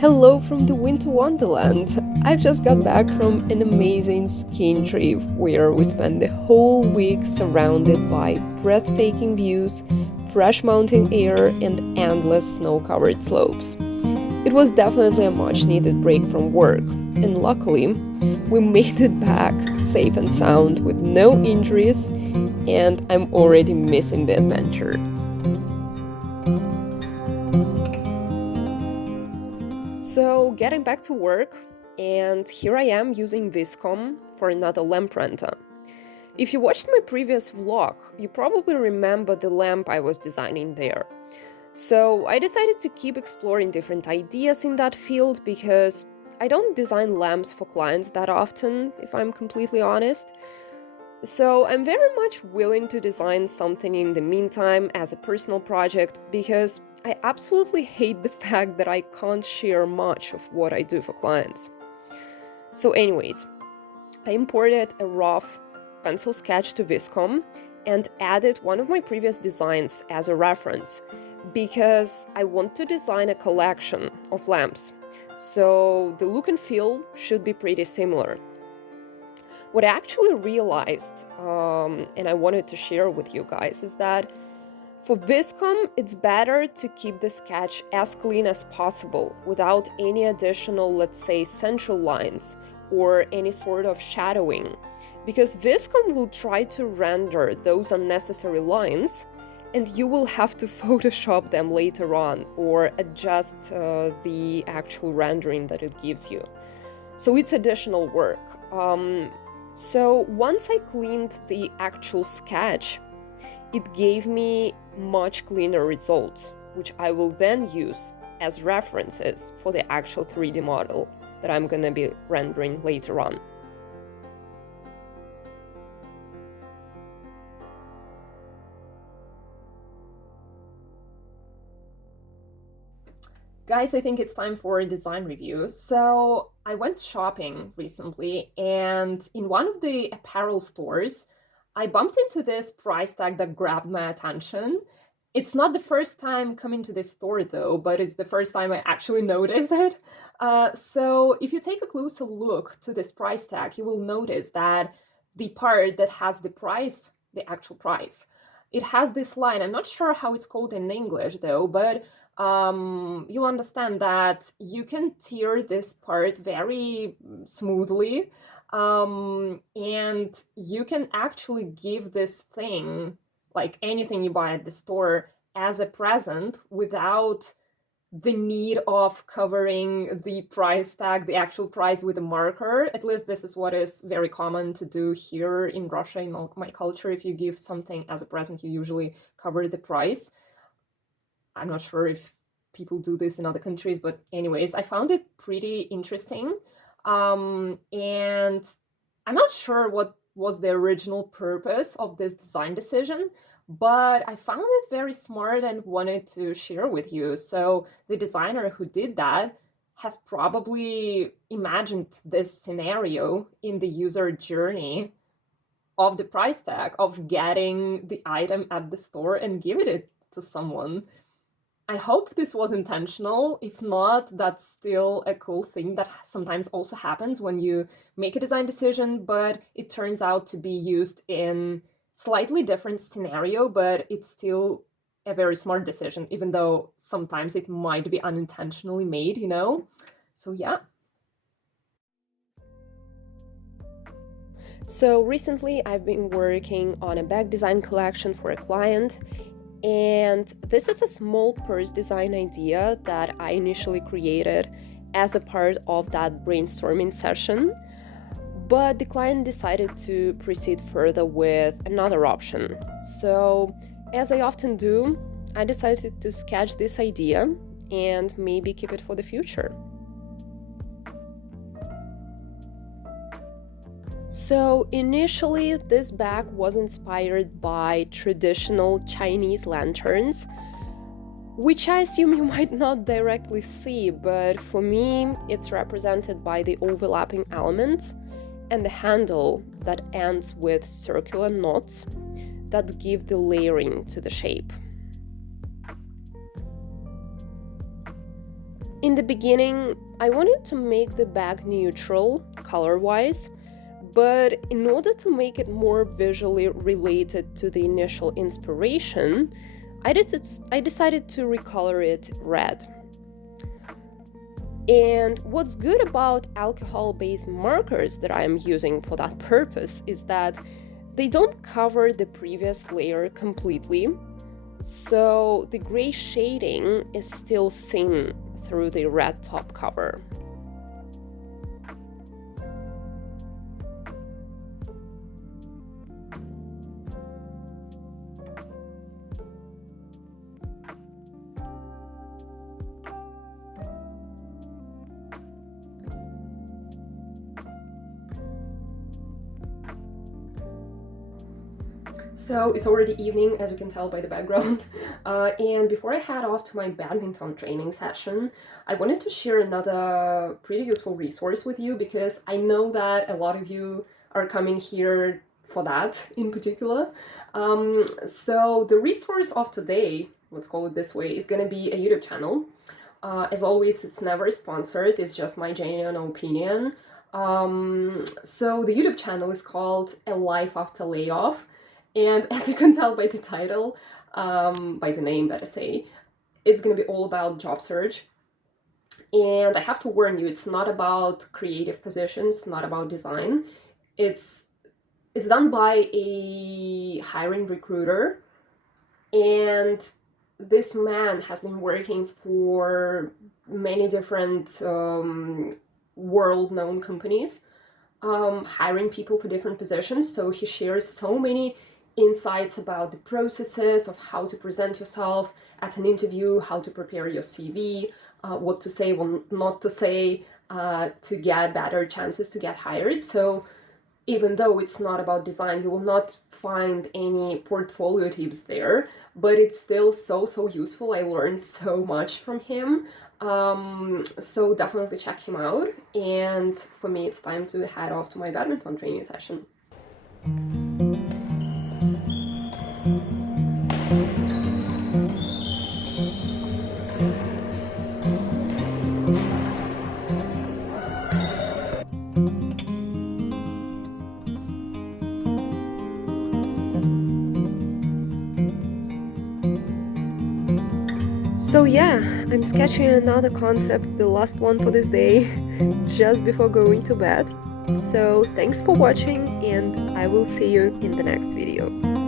Hello from the Winter Wonderland. I've just got back from an amazing skiing trip where we spent the whole week surrounded by breathtaking views, fresh mountain air, and endless snow covered slopes. It was definitely a much needed break from work, and luckily, we made it back safe and sound with no injuries, and I'm already missing the adventure. So, getting back to work, and here I am using Viscom for another lamp rental. If you watched my previous vlog, you probably remember the lamp I was designing there. So, I decided to keep exploring different ideas in that field because I don't design lamps for clients that often, if I'm completely honest. So, I'm very much willing to design something in the meantime as a personal project because I absolutely hate the fact that I can't share much of what I do for clients. So, anyways, I imported a rough pencil sketch to Viscom and added one of my previous designs as a reference because I want to design a collection of lamps. So, the look and feel should be pretty similar. What I actually realized, and I wanted to share with you guys, is that for Viscom, it's better to keep the sketch as clean as possible without any additional, let's say, central lines or any sort of shadowing, because Viscom will try to render those unnecessary lines and you will have to Photoshop them later on or adjust the actual rendering that it gives you. So it's additional work. So once I cleaned the actual sketch, it gave me much cleaner results, which I will then use as references for the actual 3D model that I'm gonna be rendering later on. Guys, I think it's time for a design review. So I went shopping recently, and in one of the apparel stores, I bumped into this price tag that grabbed my attention. It's not the first time coming to this store though, but it's the first time I actually noticed it. So if you take a closer look to this price tag, you will notice that the part that has the price, the actual price, it has this line. I'm not sure how it's called in English though, but you'll understand that you can tear this part very smoothly, and you can actually give this thing, like anything you buy at the store, as a present without the need of covering the price tag, the actual price, with a marker. At least this is what is very common to do here in Russia, in my culture. If you give something as a present, you usually cover the price. I'm not sure if people do this in other countries, but anyways, I found it pretty interesting. And I'm not sure what was the original purpose of this design decision, but I found it very smart and wanted to share with you. So the designer who did that has probably imagined this scenario in the user journey of the price tag, of getting the item at the store and giving it to someone. I hope this was intentional. If not, that's still a cool thing that sometimes also happens when you make a design decision, but it turns out to be used in slightly different scenario, but it's still a very smart decision, even though sometimes it might be unintentionally made, you know? So yeah. So recently I've been working on a bag design collection for a client, and this is a small purse design idea that I initially created as a part of that brainstorming session. But the client decided to proceed further with another option. So, as I often do, I decided to sketch this idea and maybe keep it for the future. So initially, this bag was inspired by traditional Chinese lanterns, which I assume you might not directly see, but for me, it's represented by the overlapping elements and the handle that ends with circular knots that give the layering to the shape. In the beginning, I wanted to make the bag neutral, color-wise, but in order to make it more visually related to the initial inspiration, I decided to recolor it red. And what's good about alcohol-based markers that I am using for that purpose is that they don't cover the previous layer completely, so the gray shading is still seen through the red top cover. So it's already evening, as you can tell by the background, and before I head off to my badminton training session, I wanted to share another pretty useful resource with you, because I know that a lot of you are coming here for that in particular. So the resource of today, let's call it this way, is going to be a YouTube channel. As always, it's never sponsored, it's just my genuine opinion. So the YouTube channel is called A Life After Layoff. And as you can tell by the title, by the name that I say, it's going to be all about job search. And I have to warn you, it's not about creative positions, not about design. It's done by a hiring recruiter. And this man has been working for many different world-known companies, hiring people for different positions. So he shares so many insights about the processes of how to present yourself at an interview, how to prepare your CV, what to say, what not to say, to get better chances to get hired. So even though it's not about design, you will not find any portfolio tips there, but it's still so useful. I learned so much from him. So definitely check him out. And for me, it's time to head off to my badminton training session. So yeah, I'm sketching another concept, the last one for this day, just before going to bed. So thanks for watching, and I will see you in the next video.